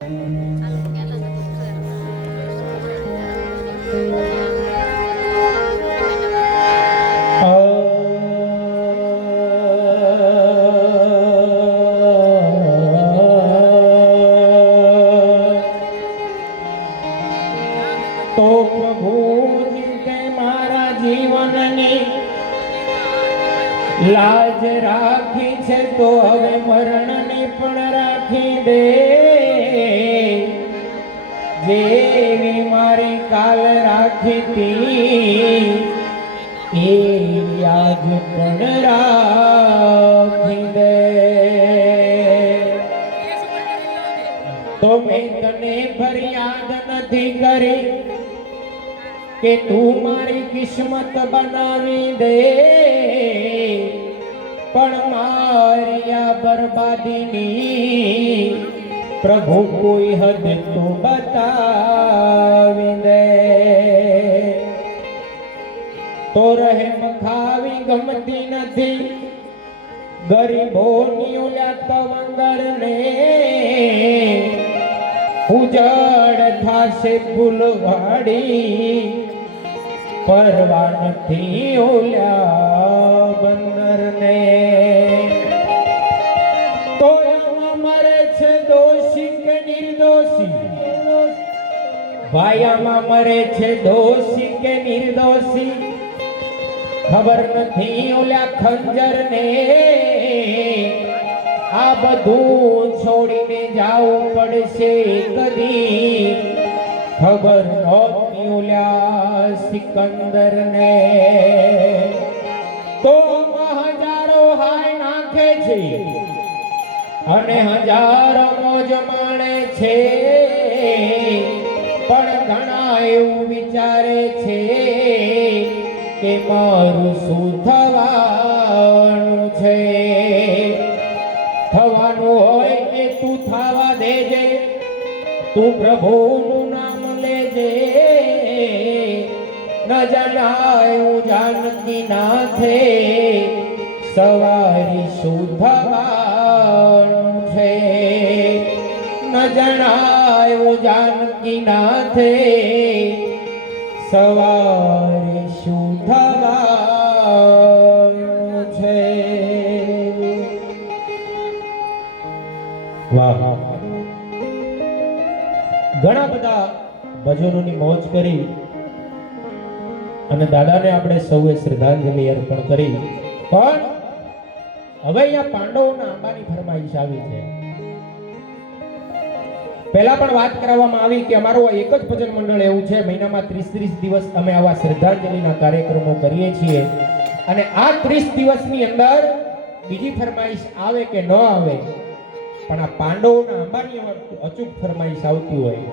તો પ્રભુજી કે મારા જીવનની લાજ રાખી છે તો હવે મરણની પણ રાખી દે, જેવી મારી કાલ રાખી તી એવી આજ પણ રાખી દે. તો મેં તને ફરિયાદ નથી કરી કે તું મારી કિસ્મત બનાવી દે, પણ મારી આ બરબાદીની પ્રભુ કોઈ હદ તો બતાવી દે. તો રહેમ ખાવી ગમતી નથી ગરીબોની ઓલા તવંગરને, ઉજળ થાશે ફૂલવાડી પરવા નથી ઓલા બંદરને. તો આમાં મરે છે દોષી કે નિર્દોષી, ભાઈ આમાં મરે છે દોષી કે નિર્દોષી, ખબર નથી ઓલા ખંજરને. આ બધું છોડીને જાવું પડશે કદી, ખબર નહોતી ઓલા સિકંદરને. તો હજારો હાય નાખે છે અને હજારો મોજ માણે છે, પણ ઘણા એવું વિચારે છે કે મારું શું થવાનું છે. થવાનું હોય એ તું થવા દેજે, તું પ્રભુનું નામ લેજે. ન જણાયું જાનકી નાથે સવારી શું થવાનું છે. ન જણાયું જાનકી નાથે સવારી શું થવાનું છે. વાહ, ઘણા બધા ભજનોની મોજ કરી અને દાદાને આપણે સૌએ શ્રદ્ધાંજલિ અર્પણ કરી. પણ હવે અહીંયા પાંડવોના આંબાની ફરમાઈશ આવી છે. પહેલા પણ વાત કરવામાં આવી કે અમારું એક જ ભજન મંડળ એવું છે, મહિનામાં 30 દિવસ અમે આવા શ્રદ્ધાંજલિના કાર્યક્રમો કરીએ છીએ, અને આ 30 દિવસની અંદર બીજી ફરમાઈશ આવે કે ન આવે, પણ આ પાંડવોના આંબાની અચૂક ફરમાઈશ આવતી હોય.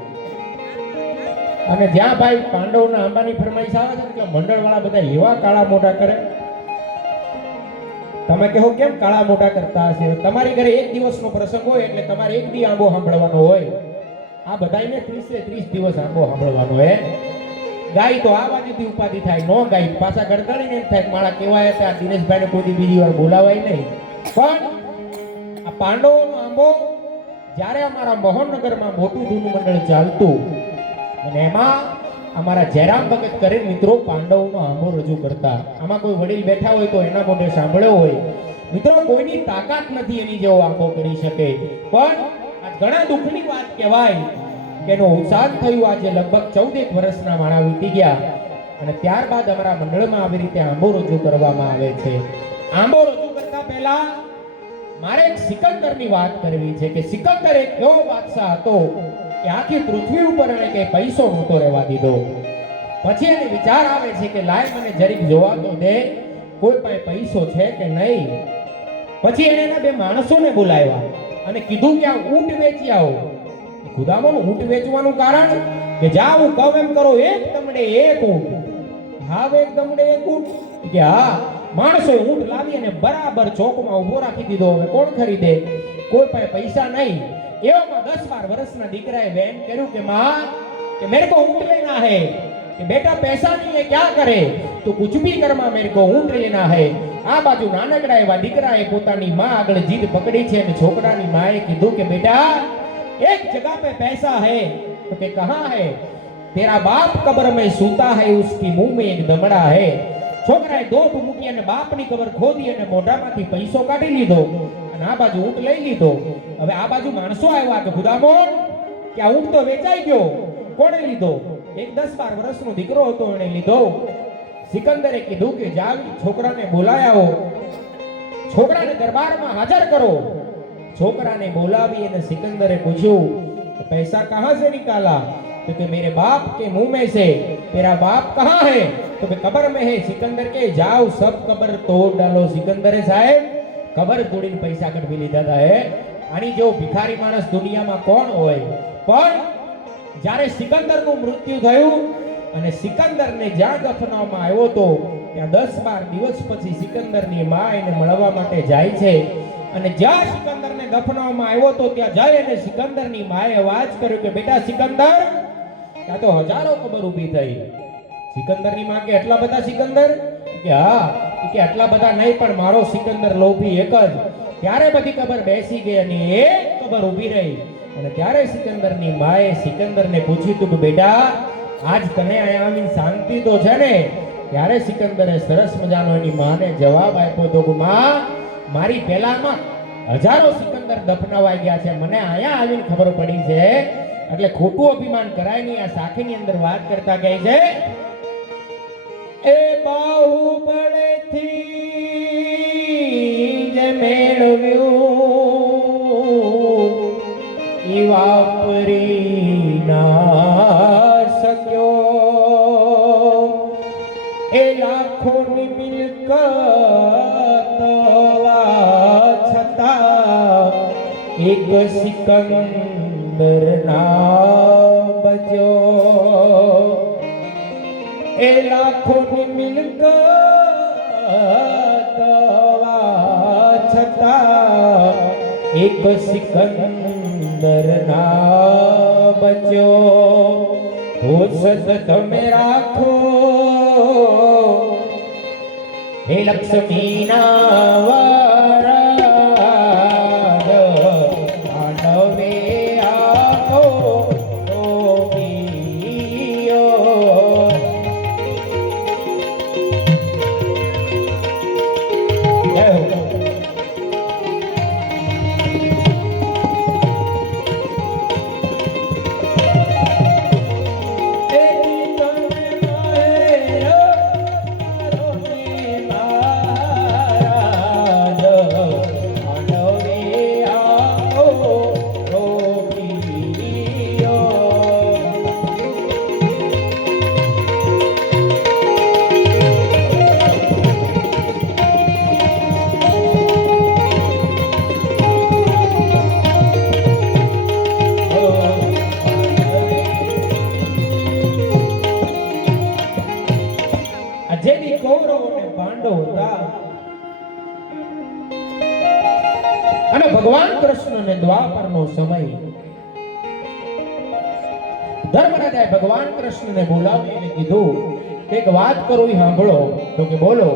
અને જ્યાં ભાઈ પાંડવોના આંબાની ફરમાઈશ આવે છે એટલે મંડળ વાળા બધા એવા કાળા મોઢા કરે. તમે કહો કેમ કાળા મોઢા કરતા હશે? તમારી ઘરે એક દિવસનો પ્રસંગ હોય એટલે તમારે એક દી આંબો સાંભળવાનો હોય. આ બધાને 30 દિવસ આંબો સાંભળવાનો હે. ગાય તો આ બાજુથી ઉપાધિ થાય, નો ગાય પાછા ગરદાડીને એમ થાય મારા કેવાય છે આ દિનેશભાઈને કોઈ બીજી વાર બોલાવાય નહીં. પણ આ પાંડવોનો આંબો જ્યારે અમારા મોહનનગરમાં મોટું જૂનું મંડળ ચાલતું, અને એમાં અમારા જયરામ ભગત કરીને મિત્રો પાંડવોનો આંબો રજૂ કરતા. આમાં કોઈ વડીલ બેઠા હોય તો એના મોઢે સાંભળ્યો હોય. મિત્રો કોઈની તાકાત નથી એની જેવો આંબો કરી શકે. પણ આ ઘણા દુઃખની વાત કહેવાય કે એનું અવસાન થયું આજે લગભગ 14 વર્ષના માણા વીતી ગયા, અને ત્યારબાદ અમારા મંડળમાં આવી રીતે આંબો રજૂ કરવામાં આવે છે. આંબો રજૂ કરતા પહેલા મારે એક સિકંદરની વાત કરવી છે કે સિકંદર એક એવો બાદશાહ હતો કે આખી પૃથ્વી ઉપર એને કઈ પૈસો નહોતો રહેવા દીધો. પછી એને વિચાર આવે છે કે લાય મને જરીક જોવા તો દે કોઈ પાસે પૈસો છે કે નહીં. પછી એને એના બે માણસોને બોલાવ્યા અને કીધું કે આ ઊંટ વેચી આવો. ખુદામાં ઊંટ વેચવાનું કારણ કે જા હું કહું એમ કરો, એક દમડે એક ઊંટ. હા એક દમડે એક ઊંટ કે હા. માણસો ઊંટ લાવી અને બરાબર ચોકમાં ઉભો રાખી દીધો. હવે કોણ ખરીદે? કોઈ પાસે પૈસા નહીં. એવામાં 10-12 વર્ષના દીકરાએ બેન કર્યું કે માં કે મેરે કો ઊંટ લેના હૈ. કે બેટા પૈસા નહીં હે ક્યા કરે? તો કુછ ભી કરમાં મેરે કો ઊંટ લેના હૈ. આ બાજુ નાનકડા એવા દીકરાએ પોતાની માં આગળ જીદ પકડી છે અને છોકરાની માએ કીધું કે બેટા एक जगह पे पैसा है तो के कहां है? तेरा बाप कब्र में सूता है, उसकी मुंह में एक दमड़ा है. છોકરાએ દોટ મૂકી અને બાપની કબર ખોદી અને મોઢામાંથી પૈસો કાઢી લીધો અને આ બાજુ ઊંટ લઈ લીધો. હવે આ બાજુ માણસો આવ્યા કે ખુદામોન કે આ ઊંટ તો વેચાઈ ગયો. કોણે લીધો? એક 10-12 વર્ષનો દીકરો હતો, એણે લીધો. સિકંદરે કીધું કે જાવ છોકરાને બોલાયા આવો, છોકરાને દરબારમાં હાજર કરો. છોકરાને બોલાવી અને સિકંદરે પૂછ્યું पैसा कहां से निकाला? तो कि मेरे बाप के मुंह में से. तेरा बाप कहां है? तो कि कब्र में है. सिकंदर के जाओ सब कब्र तोड़ डालो. सिकंदरे साहेब कब्र तोड़ीને પૈસા કઢવી લીધા હતા. આની જેવો ભિખારી માણસ દુનિયામાં કોણ હોય? પણ જ્યારે સિકંદરનું મૃત્યુ થયું અને સિકંદરને જ્યાં દફનાવવામાં આવ્યો તો ત્યાં 10-12 દિવસ પછી સિકંદરની માં એને મળવા માટે જાય છે અને જ્યાં સિકંદરને દફનાવવામાં આવ્યો તો ત્યાં જાય અને સિકંદરની માએ અવાજ કર્યો કે બેટા સિકંદર, ત્યાં તો હજારો કબર ઊભી થઈ. સિકંદરની માં કે એટલા બધા સિકંદર? કે હા. કે આટલા બધા નહીં, પણ મારો સિકંદર લોભી એક જ. ત્યારે બધી કબર બેસી ગઈ અને એક કબર ઊભી રહી. અને ત્યારે સિકંદરની માએ સિકંદરને પૂછ્યું તું કે બેટા આજ તને અહીંયા આવીને શાંતિ તો છે ને? ત્યારે સિકંદરે સરસ મજાનો એની માને જવાબ આપ્યો તો કે માં, મારી પહેલામાં હજારો સિકંદર દફનાવાઈ ગયા છે, મને અહીંયા આવીને ખબર પડી છે. એટલે ખોટું અભિમાન કરાય નહીં. આ સાખીની અંદર વાત કરતા કહે છે એ બાહુબળથી જે મેળવ્યું ઈ વાપરી ના શક્યો. એ લાખોની મિલકત છતાં એક સિકંદર ના બચ્યો. એ લાખોની મિલકત છતાં એક સિકંદર ના બચ્યો. હો સત તમે રાખો હે લક્ષ્મી ના વરદ, આનવે આપો અને ભગવાન કૃષ્ણને દ્વાપરનો સમય. ધર્મરાજાએ ભગવાન કૃષ્ણને બોલાવીને કીધું કે એક વાત કરું સાંભળો. તો કે બોલો.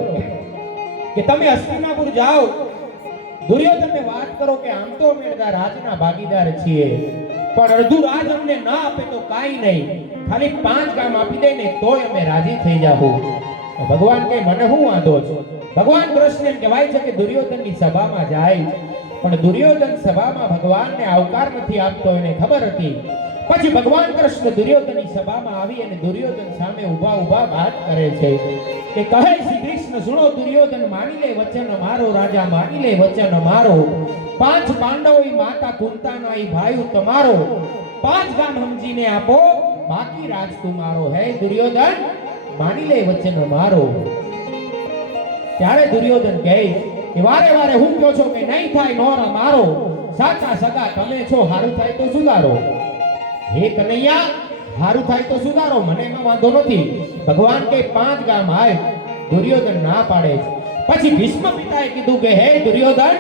કે તમે હસ્તિનાપુર જાઓ, દુર્યોધનને વાત કરો કે આમ તો અમે રાજના ભાગીદાર છીએ, પણ અડધું રાજ અમને ના આપે તો કાઈ નહીં, ખાલી 5 ગામ આપી દે ને તોય અમે રાજી થઈ જાહું. ભગવાન કે મને શું વાંધો છે? ભગવાન કૃષ્ણ એમ કહેવાય છે કે દુર્યોધનની સભામાં જાય, પણ દુર્યોધન સભામાં ભગવાનને આવકાર નથી આપતો, એને ખબર હતી. પછી ભગવાન કૃષ્ણ દુર્યોધનની સભામાં આવી અને દુર્યોધન સામે ઊભા ઊભા વાત કરે છે કે કહે શ્રી કૃષ્ણ સુનો દુર્યોધન, માની લે વચન મારો રાજા, માની લે વચન મારો. 5 પાંડવો માતા કુંતાના ભાઈ તમારો, 5 ગામ સમજીને આપો, બાકી રાજ તુમારો. હે દુર્યોધન માની લે વચન મારો. ત્યારે દુર્યોધન કહે કે વારે વારે હું કહો છો કે નહીં થાય નોરા મારો, સાચા સગા તમે છો, હારું થાય તો સુધારો. હે કનૈયા હારું થાય તો સુધારો, મને એમાં વાંધો નથી. ભગવાન કે 5 ગામ આય. દુર્યોધન ના પાડે. પછી ભીષ્મ પિતાએ કીધું કે હે દુર્યોધન,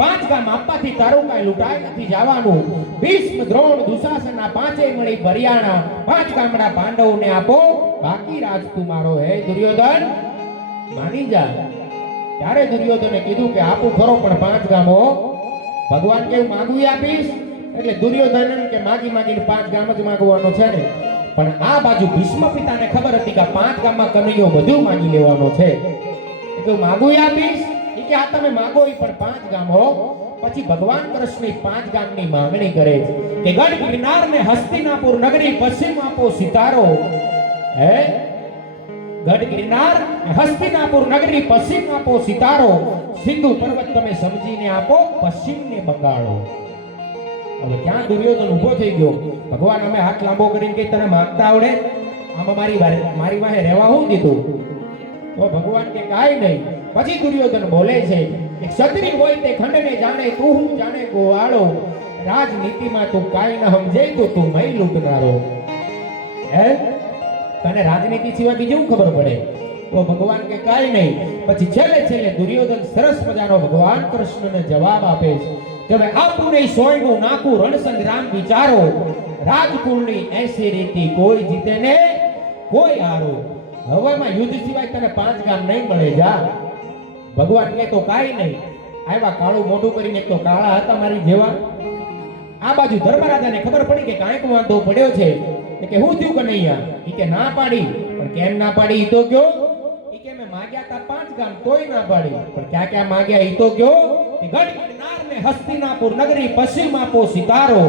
5 ગામ આપવાથી તારું કાંઈ લૂંટાય નથી જવાનું. ભીષ્મ દ્રોણ દુશાસન આ 5 મળી બરિયાણા 5 ગામડા પાંડવોને આપો, બાકી રાજ તુમારો. હે દુર્યોધન માની જા. ત્યારે દુર્યોધને કીધું કે આપું ખરો, પણ 5 ગામો. ભગવાન કેવું માંગું આપીશ, એટલે દુર્યોધન કે માગી માગીને 5 ગામ જ માગવાનો છે ને, પણ આ બાજુ ભીષ્મ પિતાને ખબર હતી કે 5 ગામમાં કનૈયો બધું માગી લેવાનો છે. એટલે માગું આપીશ એ કે આ તમે માગો એ પણ 5 ગામો. પછી ભગવાન કૃષ્ણ 5 ગામની માંગણી કરે છે કે ગઢ ગિરનાર ને હસ્તિનાપુર નગરી પશ્ચિમ આપો સિતારો. હે ગઢ ગિરનાર હસ્તિનાપુર નગરી પશ્ચિમ આપો સિતારો, સિંધુ પર્વત તમે સમજીને આપો પશ્ચિમને બંગાળો. હવે ક્યાં દુર્યોધન ઊભો થઈ ગયો. ભગવાન અમે હાથ લાંબો કરીને કે તને માંગતા આવડે, આમાં મારી વાહે રહેવા હું દીધું. તો ભગવાન કે કાઈ નહીં. પછી દુર્યોધન બોલે છે કે ક્ષત્રિય હોય તે ખંડને જાણે, તું હું જાણે ગોવાળો, રાજનીતિમાં તું કાઈ ન સમજે તો તું મય લૂંટનારો. હે તને રાજનીતિ સિવાય બીજું ખબર પડે? તો ભગવાન કે કાઈ નહીં. પછી છેલ્લે દુર્યોધન સરસ મજાનો ભગવાન કૃષ્ણને જવાબ આપે છે કે હવે આપુને સોયનું નાકું રણસંગ રામ વિચારો, રાજકુળની 80 રીતિ કોઈ જીતે ને કોઈ હારો. હવેમાં યુદ્ધ સિવાય તને 5 ગામ નહીં મળે, જા. ભગવાન કે તો કાઈ નહીં. આવ્યા કાળું મોઢું કરીને, તો કાળા હતા મારી જેવા. આ બાજુ ધર્મરાજાને ખબર પડી કે કાંઈક વાંધો પડ્યો છે. કે હું થયું કનૈયા? ઈ કે ના પાડી. પણ કેમ ના પાડી ઈ તો કયો? ઈ કે મેં માગ્યા તા 5 ગામ તોય ના પાડી. પણ ક્યાં ક્યાં માગ્યા ઈ તો કયો? કે ગઢ ગિરનાર ને હસ્તિનાપુર નગરી પશ્ચિમ આપો સિતારો,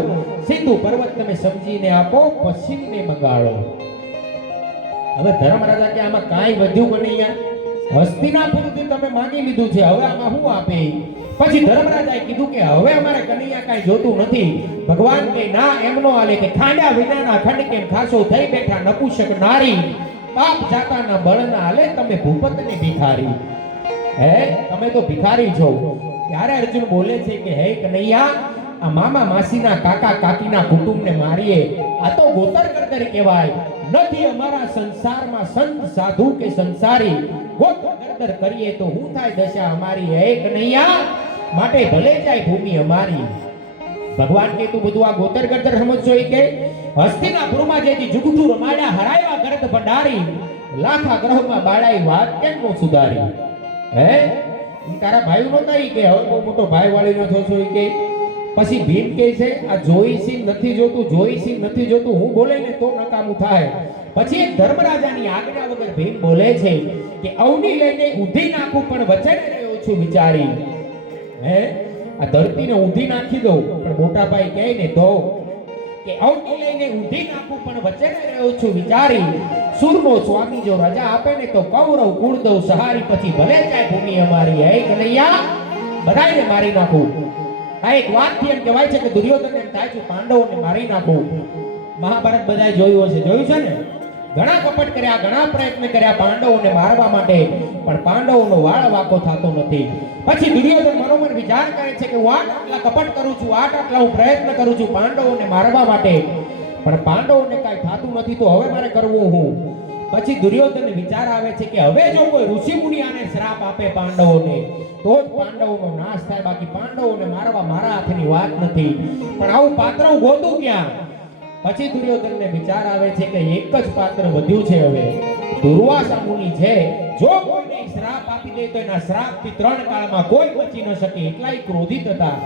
સિંધુ પર્વત તમે સમજીને આપો પશ્ચિમને બંગાળો. હવે ધર્મરાજા કે આમાં કાંઈ વધ્યું કનૈયા? હસ્તિનાપુર થી તમે માંગી લીધું છે, હવે આમાં શું આપે? પછી ધર્મરાજાએ કીધું કે હવે અમારે કનૈયા કાંઈ જોતું નથી. ભગવાન કે ના એમ નો હાલે, કે ખાંડા વિનાના ખંડ કેમ ખાસો થઈ બેઠા નપુસક નારી, બાપ જાતાના બળના હાલે તમે ભૂપતની ભિખારી. હે તમે તો ભિખારી છો. ત્યારે અર્જુન બોલે છે કે હે કનૈયા, આ મામા માસીના કાકા કાકીના કુટુંબને મારીએ આ તો ગોતર કરતર કહેવાય. નથી અમારા સંસારમાં સંત સાધુ કે સંસારી, ગોતર કરતર કરીએ તો હું થાય દશા અમારી. હે કનૈયા, માટે ભલે જાય ભૂમિ અમારી. ભગવાન કે તું બધું આ ગોતર કરતર સમજજો. કે હસ્તિનાપુરમાં જેથી જુગતું રમાડ્યા હરાયા ગરદ ભંડારી, લાખા ગ્રહમાં બાળાઈ વાત કેમ નો સુધારી. હે તારા ભાઈ નહોતા ઈ કે હવે બહુ મોટો ભાઈ વાળીનો છો છો ઈ કે. પછી ભીમ કહે છે આ જોઈસી નથી જોતું, જોઈસી નથી જોતું, હું બોલે ને તો નકામું થાય. પછી એક ધર્મરાજાની આજ્ઞા વગર ભીમ બોલે છે કે અવની લઈને ઊંધી નાખું પણ વચન રહ્યો છું વિચારી. હે આ ધરતીને ઊંધી નાખી દઉં પણ મોટા ભાઈ કહે ને તો કે અવની લઈને ઊંધી નાખું પણ વચન રહ્યો છું વિચારી. સુરનો સ્વામી જો રજા આપે ને તો કૌરવ કુળ દઉં સહારી, પછી ભલે જાય ભૂમિ અમારી. હે કનૈયા, બધાને મારી નાખું. આ એક વાત થી એમ કહેવાય છે કે દુર્યોધન એમ થાય છે પાંડવોને મારી નાખું. મહાભારત બધાએ જોયું હશે, જોયું છે ને? ઘણા કપટ કર્યા, ઘણા પ્રયત્ન કર્યા પાંડવોને મારવા માટે, પણ પાંડવોનો વાળ વાકો થતો નથી. પછી દુર્યોધન મનોમન વિચાર કરે છે કે હું આટલા કપટ કરું છું, આટલા હું પ્રયત્ન કરું છું પાંડવોને મારવા માટે, પણ પાંડવોને કાંઈ થતું નથી, તો હવે મારે કરવું હું. પછી દુર્યોધનને વિચાર આવે છે કે હવે જો કોઈ ઋષિ મુનિ આને શ્રાપ આપે પાંડવોને તો જ પાંડવોનો નાશ થાય, બાકી પાંડવોને મારવા મારા હાથની વાત નથી. પણ આવું પાત્ર હું ગોતું ક્યાં? પછી દુર્યોધનને વિચાર આવે છે કે એક જ પાત્ર વધ્યું છે હવે, દુર્વાસા મુનિ છે. જો કોઈને શ્રાપ આપી દે તો એના શ્રાપથી 3 કાળમાં કોઈ બચી ન શકે, એટલાય ક્રોધિત હતા.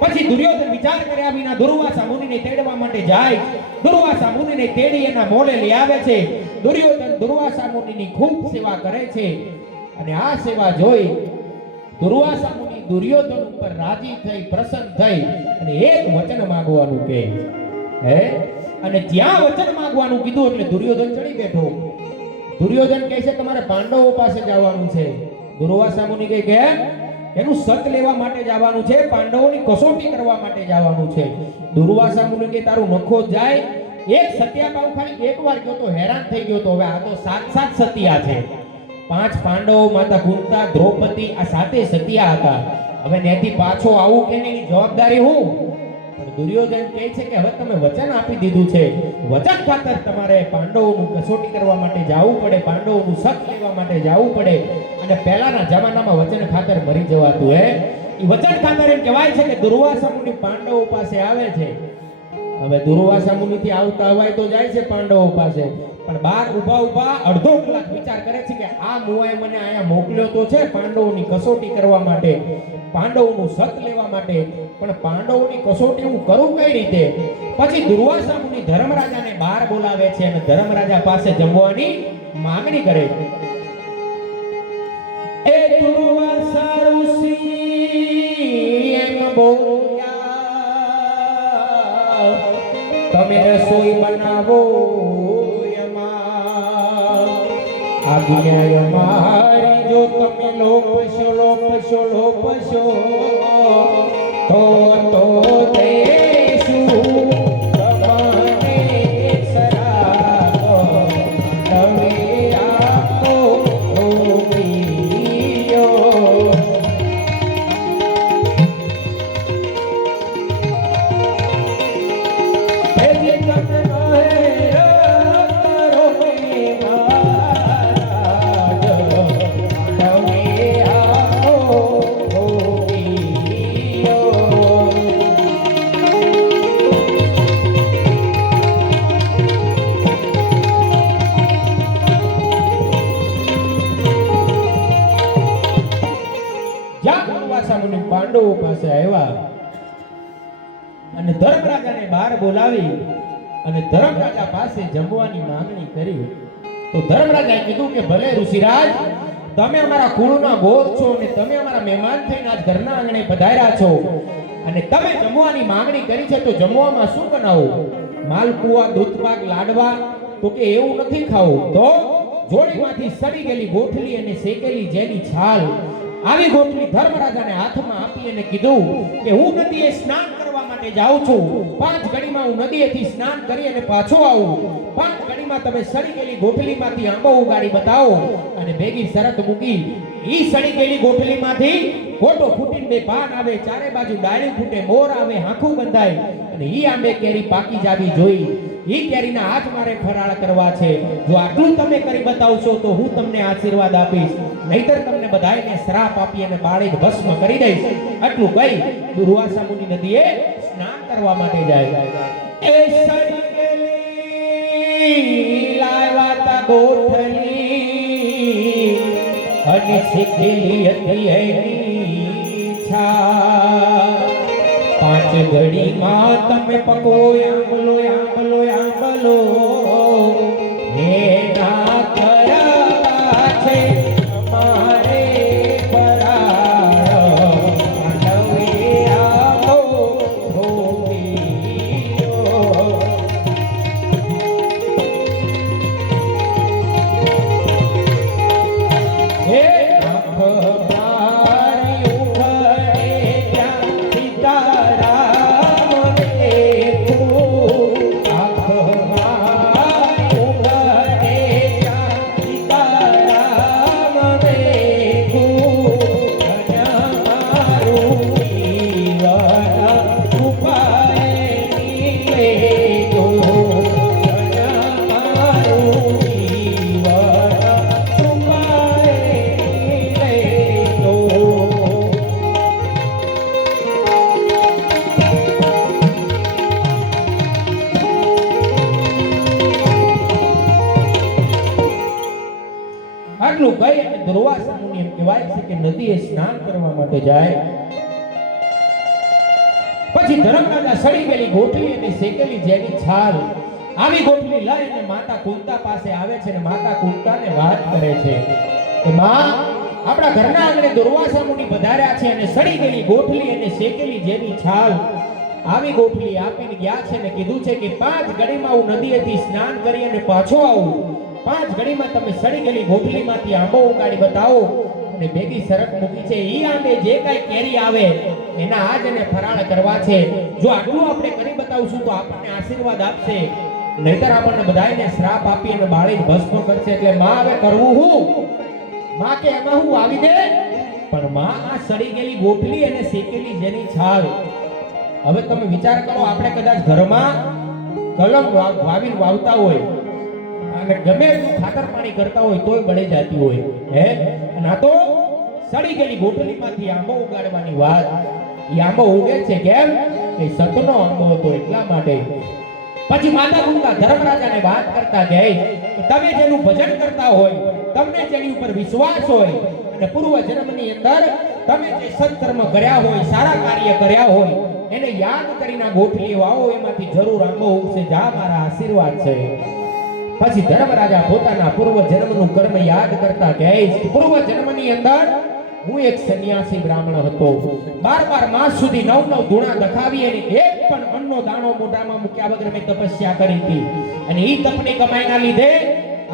પછી દુર્યોધન વિચાર કર્યા વિના દુર્વાસા મુનિને તેડવા માટે જાય. દુર્વાસા મુનિને તેડી એના મોલે લઈ આવે છે. દુર્યોધન દુર્વાસા મુનિની ખૂબ સેવા કરે છે, અને આ સેવા જોઈ દુર્વાસા મુનિ દુર્યોધન ઉપર રાજી થઈ, પ્રસન્ન થઈ, અને એક વચન માંગવાનું કહે. હે અને જ્યાં વચન માંગવાનું કીધું એટલે દુર્યોધન ચડી બેઠો. દુર્યોધન કહે છે તમારે પાંડવો પાસે જવાનું છે. દુર્વાસા મુનિ કહે કે એનું સત લેવા માટે જવાનું છે, પાંડવોની કસોટી કરવા માટે જવાનું છે. દુર્વાસા મુનિ કે તારું નખો જાય. એક સત્યા પાઉં ખાલી એકવાર ગયો તો હેરાન થઈ ગયો તો. હવે આ તો 7 સતિયા છે. 5 પાંડવો, માતા કુંતા, દ્રૌપદી, આ 7 સતિયા હતા. હવે ત્યાંથી પાછો આવું કે એની જવાબદારી હું. દુર્યોધન કહે છે કે હવે તમે વચન આપી દીધું છે, વચન ખાતર તમારે પાંડવોનું કસોટી કરવા માટે જવું પડે, પાંડવોનું સત લેવા માટે જવું પડે. અને પહેલાના જમાનામાં વચન ખાતર મરી જવાતું. હે એ વચન ખાતર એમ કહેવાય છે કે દુર્વાસા મુનિ પાંડવો પાસે આવે છે. હવે દુર્વાસા મુનિ થી આવતા અવાય તો જાય છે પાંડવો પાસે, પણ બહાર ઊભા અડધો કલાક વિચાર કરે છે કે આ મુવાએ મને અહીંયા મોકલ્યો તો છે પાંડવોની કસોટી કરવા માટે, પાંડવોનું સત લેવા માટે, પણ પાંડવોની કસોટી હું કરું કઈ રીતે? પછી દુર્વાસા મુનિ ધર્મરાજાને બહાર બોલાવે છે અને ધર્મરાજા પાસે જમવાની માંગણી કરે છે. એ દુર્વાસા ઋષિ એમ બોલ્યા, તમે રસોઈ બનાવો આજ્ઞા અમારી, જો તમે લોપશો તો દેશું તમને શરાબ, તમે આપો પીયો. પાંડવો પાસે આવ્યા અને ધર્મરાજાને બહાર બોલાવી અને ધર્મરાજા પાસે જમવાની માંગણી કરી. તો ધર્મરાજાએ કીધું કે ભલે ઋષિરાજ, તમે અમારા કુળના ગોર છો અને તમે અમારા મહેમાન થઈને આજ ઘરના આંગણે પધાર્યા છો અને તમે જમવાની માંગણી કરી છે, તો જમવામાં શું બનાવું? માલપુઆ, દૂધપાક, લાડવા? તો કે એવું નથી ખાવું. તો જોડીમાંથી સડી ગયેલી ગોઠલી અને શેકેલી જેની છાલ આવી ગોઠલી ધર્મરાજાને હાથમાં આપી અને કીધું કે હું નદીએ સ્નાન કરવા માટે જાઉં છું. 5 ઘડીમાં હું નદીએથી સ્નાન કરી અને પાછો આવું. 5 ઘડીમાં તમે સડી ગયેલી ગોઠલીમાંથી આંબો ઉગાડી બતાવો. અને ભેગી શરત મૂકી, ઈ સડી ગયેલી ગોઠલીમાંથી ગોટો ફૂટીને 2 પાન આવે, ચારે બાજુ ડાળી ફૂટે, મોર આવે, હાંખું બંધાય અને ઈ આંબે કેરી પાકી જાવી જોઈ. ઈ કેરીના હાથ મારે ફરાળ કરવા છે. જો આટલું તમે કરી બતાવશો તો હું તમને આશીર્વાદ આપીશ, નહીતર તમને બધાયને શ્રાપ આપી અને બાળીને ભસ્મ કરી દઈશ. આટલું કહી દુર્વાસા મુનિ નદીએ સ્નાન કરવા માટે જાય. એ સળગેલી લાવાતા ગોઠલી અને શીખેલી હતી એની છા. 5 ઘડીમાં તમે પકો આંબલો આંબલો આંબલો હે ના કરા છે અમારે પરાળ, આંડવે આંબો ધોબીયો. હે આંખ મારી ઉઘડે ત્યાં સીતારામ દેખું, આંખ મારી ઉઘડે ત્યાં સીતારામ દેખું. મારું જીવન ઉપાય નીકળે, મારું જીવન આટલું કહી અને દુર્વાસા મુનિ એમ કહેવાય છે કે નદીએ સ્નાન કરવા માટે જાય. પછી ધર્મરાજા સડી ગયેલી ગોઠલી અને શેકેલી જેની છાલ આવી ગોઠલી લઈ અને માતા કુંતા પાસે આવે છે અને માતા કુંતાને વાત કરે છે કે માં, આપણા ઘરના આંગણે દુર્વાસા મુનિ પધાર્યા છે અને સડી ગયેલી ગોઠલી અને શેકેલી જેની છાલ આવી ગોઠલી આપીને ગયા છે અને કીધું છે કે 5 ઘડીમાં હું નદીએથી સ્નાન કરી અને પાછો આવું. 5 ઘડીમાં તમે સડી ગયેલી ગોઠલીમાંથી આંબો ઉગાડી બતાવો અને ભેગી શરત મૂકી છે, ઈ આંબે જે કાંઈ કેરી આવે એના આજ અને ફરાળ કરવા છે. જો આટલું આપણે કરી બતાવશું તો આપણને આશીર્વાદ આપશે, નહીતર આપણને બધાયને શ્રાપ આપી અને બાળીને ભસ્મ કરશે. એટલે માં હવે કરવું હું? માં કે એમાં હું આવી દે, પણ માં આ સડી ગયેલી ગોઠલી અને શેકેલી જેની છાલ, હવે તમે વિચાર કરો, આપણે કદાચ ઘરમાં કલમ વાવીને વાવતા હોય અને ગમે એટલું ખાતર પાણી કરતા હોય તોય બળી જતી હોય હે, અને આ તો સડી ગયેલી ગોઠલીમાંથી આંબો ઉગાડવાની વાત. એ આંબો ઉગે છે કેમ? એ સતનો આંબો હતો એટલા માટે. પછી માતા કુંતા ધર્મરાજાને વાત કરતા કહે કે તમે જેનું ભજન કરતા હોય, તમને જેની ઉપર વિશ્વાસ હોય અને પૂર્વ જન્મની અંદર તમે જે સત્કર્મ કર્યા હોય, સારા કાર્ય કર્યા હોય, એને યાદ કરીને ગોઠલી વાવો, એમાંથી જરૂર આંબો ઉગશે. જા મારા આશીર્વાદ છે. પછી ધર્મરાજા પોતાના પૂર્વ જન્મનું કર્મ યાદ કરતા કહે છે, પૂર્વ જન્મની અંદર હું એક સંન્યાસી બ્રાહ્મણ હતો. 12 માસ સુધી 9 ધૂણા દખાવી અને એક પણ અન્નનો દાણો મોઢામાં મૂક્યા વગર મેં તપસ્યા કરી હતી. અને ઈ તપની કમાઈના લીધે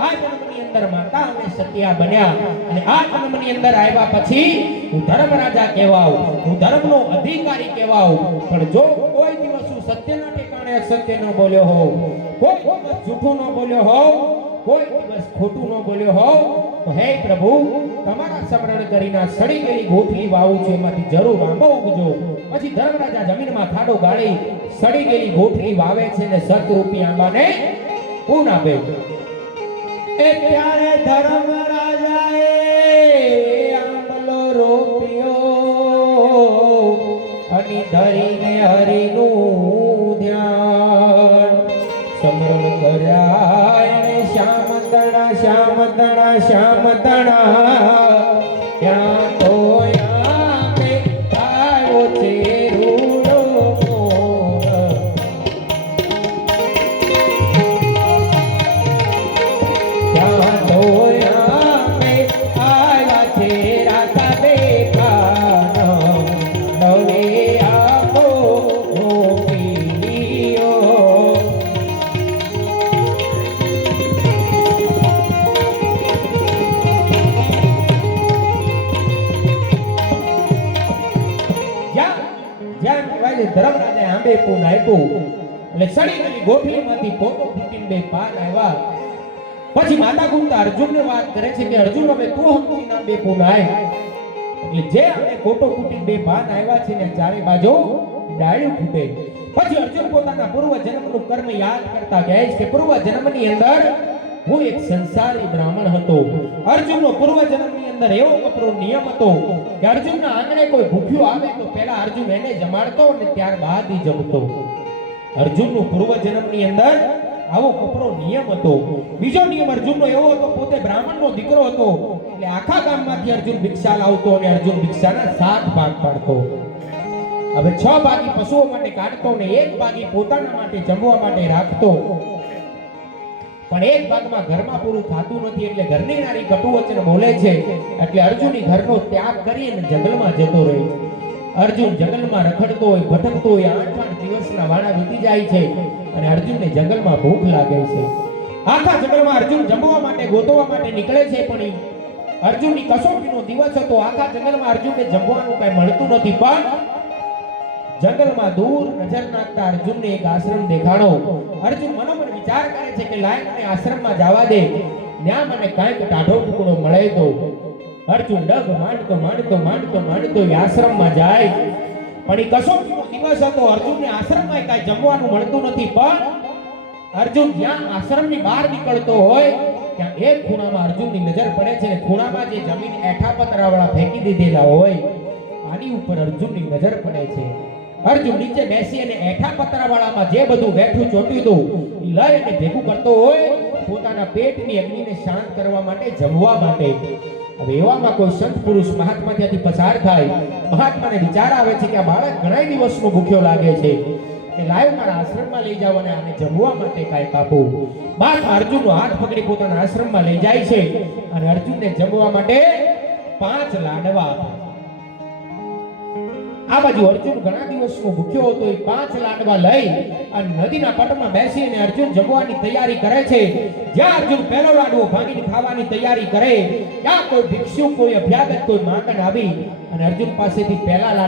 આ જન્મની અંદર માતા અમે સત્યા બન્યા. અને આ જન્મની અંદર આવ્યા પછી હું ધર્મરાજા કહેવાઉં, હું ધર્મનો અધિકારી કહેવાઉં. પણ જો કોઈ દિવસ હું સત્યના ઠેકાણે અસત્ય ન બોલ્યો હોઉં, કોઈ દિવસ જૂઠું ન બોલ્યો હોઉં, કોઈ દિવસ ખોટું ન બોલ્યો હોઉં, તો હે પ્રભુ તમારા સ્મરણ કરીને સડી ગયેલી ગોઠલી વાવું છું, એમાંથી જરૂર આંબો ઉગજો. પછી ધર્મરાજા જમીનમાં ખાડો ગાળી સડી ગયેલી ગોઠલી વાવે છે ને સતરૂપી આંબાને પૂન આપે. એ ત્યારે ધર્મરાજાએ આંબલો રોપ્યો અને ધરીને હરિનું ધ્યાન સ્મરણ કર્યા એને શ્યામ તણા શ્યામ તણા શ્યામ તણા ત્યાં તો યામે આવ્યો છે રૂડો મોર. ત્યાં તો યામે આવ્યા છે રાતા દેખાનો નવે આપો ગોપીઓ. ધર્મરાજાએ આંબે પૂન આપ્યું એટલે સડી ગયેલી ગોઠલીમાંથી પોતો ફૂટીને 2 પાન આવ્યા. પછી માતા કુંતા અર્જુનને વાત કરે છે કે અર્જુન હવે તું હમજીને આંબે પૂન આય. એટલે જે આંબે પોતો ફૂટીને 2 પાન આવ્યા છે ને ચારે બાજુ ડાળીઓ ફૂટે. પછી અર્જુન પોતાના પૂર્વ જન્મનું કર્મ યાદ કરતા કહે છે કે પૂર્વ જન્મની અંદર હું એક સંસારી બ્રાહ્મણ હતો. અર્જુનનો પૂર્વ જન્મની અંદર એવો કપરો નિયમ હતો કે અર્જુનના આંગણે કોઈ ભૂખ્યો આવે તો પહેલા અર્જુન એને જમાડતો અને ત્યારબાદ ઈ જમતો. અર્જુનનો પૂર્વ જન્મની અંદર આવો કપરો નિયમ હતો. બીજો નિયમ અર્જુનનો એવો હતો, પોતે બ્રાહ્મણનો દીકરો હતો એટલે આખા ગામમાંથી અર્જુન ભિક્ષા લાવતો અને અર્જુન ભિક્ષાના 7 ભાગ પાડતો. હવે 6 ભાગી પશુઓ માટે કાઢતો ને 1 ભાગી પોતાના માટે જમવા માટે રાખતો. પણ 1 ભાગમાં ઘરમાં પૂરું થતું નથી એટલે ઘરની નારી કટુ વચન બોલે છે એટલે અર્જુનની ઘરનો ત્યાગ કરી અને જંગલમાં જતો રહે છે. અર્જુન જંગલમાં રખડતો હોય, ભટકતો હોય. 8 દિવસના વાણા વીતી જાય છે અને અર્જુનને જંગલમાં ભૂખ લાગે છે. આખા જંગલમાં અર્જુન જમવા માટે ગોતવા માટે નીકળે છે પણ અર્જુનની કસોટીનો દિવસ હતો. આખા જંગલમાં અર્જુનને જમવાનું કઈ મળતું નથી. પણ જંગલમાં દૂર નજર નાખતા અર્જુનને એક આશ્રમ દેખાણો. અર્જુન મનોમન વિચાર કરે છે કે લાય મને આશ્રમમાં જવા દે, ત્યાં મને કાંઈક ટાઢો ટુકડો મળે તો. અર્જુન ડગ માંડતો એ આશ્રમમાં જાય. પણ એ કસોટીનો દિવસ હતો. અર્જુનને આશ્રમમાં કાંઈ જમવાનું મળતું નથી. પણ અર્જુન જ્યાં આશ્રમની બહાર નીકળતો હોય ત્યાં એક ખૂણામાં અર્જુનની નજર પડે છે. ખૂણામાં જે જમીન એઠા પતરાવાળા ફેંકી દીધેલા હોય આની ઉપર અર્જુનની નજર પડે છે. અર્જુન નીચે બેસી અને એઠા પતરાવાળામાં જે બધું બેઠું ચોટ્યું હતું એ લઈ અને ભેગું કરતો હોય પોતાના પેટની અગ્નિને શાંત કરવા માટે, જમવા માટે. હવે એવામાં કોઈ સંત પુરુષ મહાત્મા ત્યાંથી પસાર થાય. મહાત્માને વિચાર આવે છે કે આ બાળક ઘણા દિવસનો ભૂખ્યો લાગે છે કે લાવ મારા આશ્રમમાં લઈ જાવ અને આને જમવા માટે કાંઈક આપો. બાદ અર્જુનનો હાથ પકડી પોતાના આશ્રમમાં લઈ જાય છે અને અર્જુનને જમવા માટે 5 લાડવા. આ બાજુ અર્જુન ઘણા દિવસનો ભૂખ્યો હતો. એ 5 લાડવા લઈ અને નદીના પટમાં બેસીને અર્જુન જમવાની તૈયારી કરે છે. જ્યાં અર્જુન પહેલો લાડવો ભાંગીને ખાવાની તૈયારી કરે ત્યાં કોઈ ભિક્ષુ, કોઈ અભ્યાગત, કોઈ માંગણ આવી અને અર્જુન પાસેથી પહેલા લાડવા